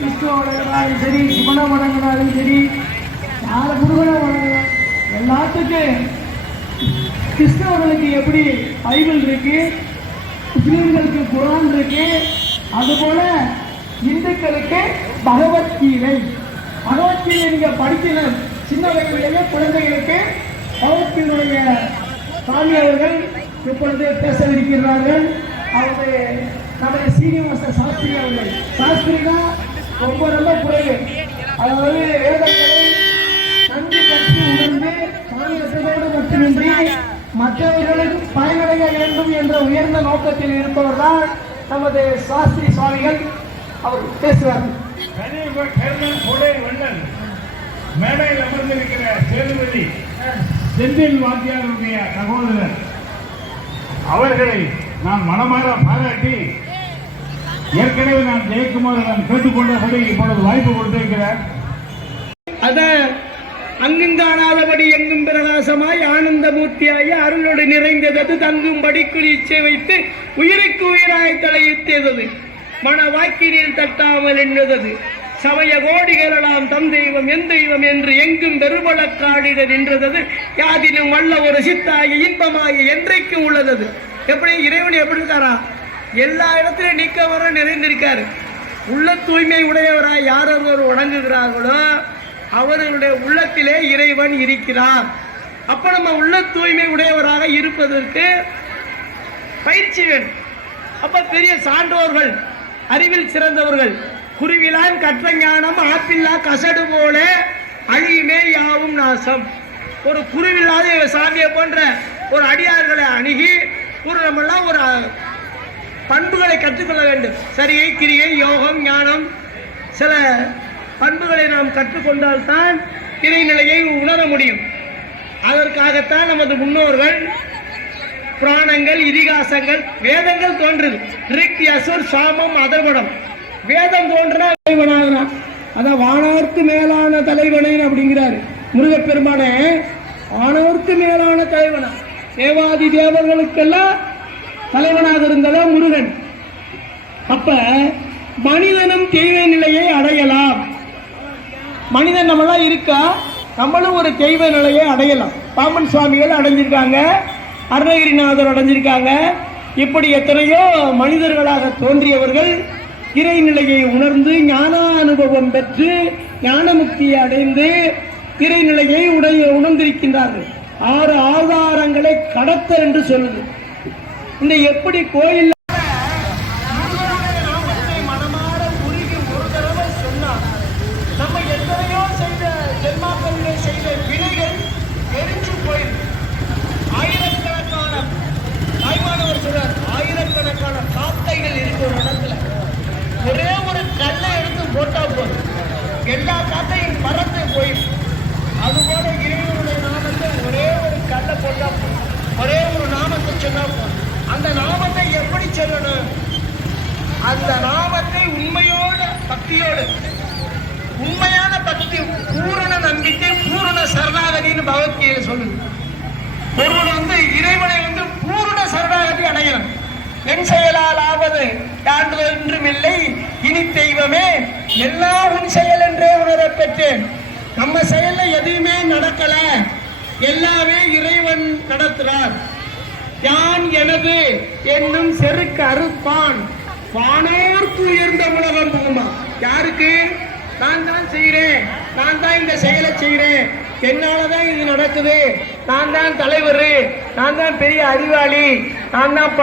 விஷ்ணு வணங்கினாலும் சரி சிவனை வணங்கினாலும் சரி நாலு முருகனை வணங்கலாம் எல்லாத்துக்கும் கிறிஸ்தவர்களுக்கு எப்படி பைபிள் இருக்கு முஸ்லீம்களுக்கு குரான் இருக்கு அதுபோல இந்துக்களுக்கு பகவத்கீதை. பகவத்கீதை நீங்க படிக்கிற சின்ன வயதிலேயே குழந்தைகளுக்கு பகவத்கீதையுடைய சாமி அவர்கள் இப்பொழுது பேசவிருக்கிறார்கள் அவருடைய நம்முடைய சீனிவாச சாஸ்திரி அவர்கள். சாஸ்திரினா ரொம்ப ரொம்ப குறைவு. அதாவது வேதங்களை நன்கு கற்று உணர்ந்து சாமியத்தோடு மட்டுமின்றி மற்றவர்களுக்கு பயனடைய வேண்டும் என்ற உயர்ந்த நோக்கத்தில் இருப்பவர் தான் நமது சாஸ்திரி சுவாமிகள் அவர் பேசுவார்கள் மேடையில் அமர்ந்திருக்கிற சேதுபதி செந்தில் வாத்தியாருடைய சகோதரர். அவர்களை நான் மனமாற பாராட்டி ஏற்கனவே நான் ஜெயக்குமாரிடம் கேட்டுக்கொண்டபடி இப்பொழுது வாய்ப்பு கொடுத்திருக்கிறார் அத எங்கும் பிரகாசமாய் ஆனந்தமூர்த்தியாய அருளோடு நிறைந்தது தங்கும்படி இச்சை வைத்து உயிருக்கு உயிராய் தலையிட்டது மன வாக்கினில் தட்டாமல் எண்ணுதது. சமய கோடிகளெல்லாம் தம் தெய்வம் என் தெய்வம் என்று எங்கும் பெருமளக்காடிட நின்றதது. யாதினும் வல்ல ஒரு சித்தாகி இன்பமாகி என்றைக்கு உள்ளதது. எப்படி? இறைவன் எப்படி இருக்காரா? எல்லா இடத்துலையும் நீக்க வர நிறைந்திருக்காரு. உள்ள தூய்மை உடையவராய் யார் ஒருவர் உணங்குகிறார்களோ அவர்களுடைய உள்ளத்திலே இறைவன் இருக்கிறார். அப்ப நம்ம உள்ள தூய்மை உடையவராக இருப்பதற்கு பயிற்சி வேணும் அப்ப பெரிய சான்றோர்கள் அறிவில் சிறந்தவர்கள் குருவிலான் கற்ற ஞானம் ஆப்பில்லா கசடு போல அழியுமே யாவும் நாசம். ஒரு குருவில்லாத சாமியை போன்ற ஒரு அடியார்களை அணுகி ஒரு நம்மெல்லாம் ஒரு பண்புகளை கற்றுக்கொள்ள வேண்டும். சரியை கிரியை யோகம் ஞானம் சில பண்புகளை நாம் கற்றுக்கொண்டால்தான் இறைநிலையை உணர முடியும். அதற்காகத்தான் நமது முன்னோர்கள் புராணங்கள் இதிகாசங்கள் வேதங்கள் தோன்றுது. ரிக் யசுர் சாமம் அதர்வடம் வேதம் தோன்றினா தலைவனாகிறான் அதான் வானவர்க்கு மேலான தலைவனேன் அப்படிங்கிறாரு. முருகப்பெருமானே வானவர்க்கு மேலான தலைவனா. தேவாதி தேவர்களுக்கெல்லாம் தலைவனாக இருந்ததா முருகன். அப்ப மனிதனும் தெய்வ நிலையை அடையலாம். மனிதன் நம்மளாம் இருக்கா? நம்மளும் ஒரு தெய்வ நிலையை அடையலாம். பாம்பன் சுவாமிகள் அடைஞ்சிருக்காங்க. அருணகிரிநாதர் அடைஞ்சிருக்காங்க. இப்படி எத்தனையோ மனிதர்களாக தோன்றியவர்கள் இறைநிலையை உணர்ந்து ஞான அனுபவம் பெற்று ஞானமுக்தியை அடைந்து இறைநிலையை உடைய உணர்ந்திருக்கின்றார்கள். ஆறு ஆதாரங்களை கடத்தல் என்று சொல்லுது. இந்த எப்படி கோயில் மனமாற உருகி ஒரு தடவை சொன்னார் நம்ம எத்தனையோ செய்த ஜென்மாக்களிலே செய்த வினைகள் எரிஞ்சு போயிருக்கு ஆயிரக்கணக்கான தாய்மானவர் சொல்றார் ஆயிரக்கணக்கான காக்கைகள் இருக்கு ஒரு இடத்துல ஒரே ஒரு கல்லை எடுத்து போட்டா போதும் எல்லா காக்கையும் பறந்து போயிடும் அதுபோல இறைவனுடைய நாமத்தை ஒரே ஒரு கல்லை போட்டா போதும் ஒரே ஒரு நாமத்தை சொன்னா போதும் அந்த நாமத்தை எப்படி அந்த நாமத்தை உண்மையோட பக்தியோடு உண்மையான பக்தி பூரண நம்பிக்கை பூரண சரணாகதின்னு பகவத்கீதையில சொல்லுது. ஒருவன் வந்து இறைவனை வந்து பூரண சரணாகதி அடையணும். என் செயலால் ஆவது யாண்டு என்றும் இல்லை இனி தெய்வமே எல்லா உன் செயல் என்றே உணர பெற்றேன். நம்ம செயல்ல எதையுமே நடக்கல. எல்லாமே இறைவன் நடத்துறார். யான் எனது என்னும் செருக்கு அறுப்பான். வானோர்க்கு உயர்ந்த உலகம் போகுமா? யாருக்கு? நான் தான் செய்கிறேன். நான் தான் இந்த செயலை செய்கிறேன். என்னாலதான் இது நடக்குது? நான் தான் தலைவர். நான் தான் பெரிய அறிவாளி. நான் தான்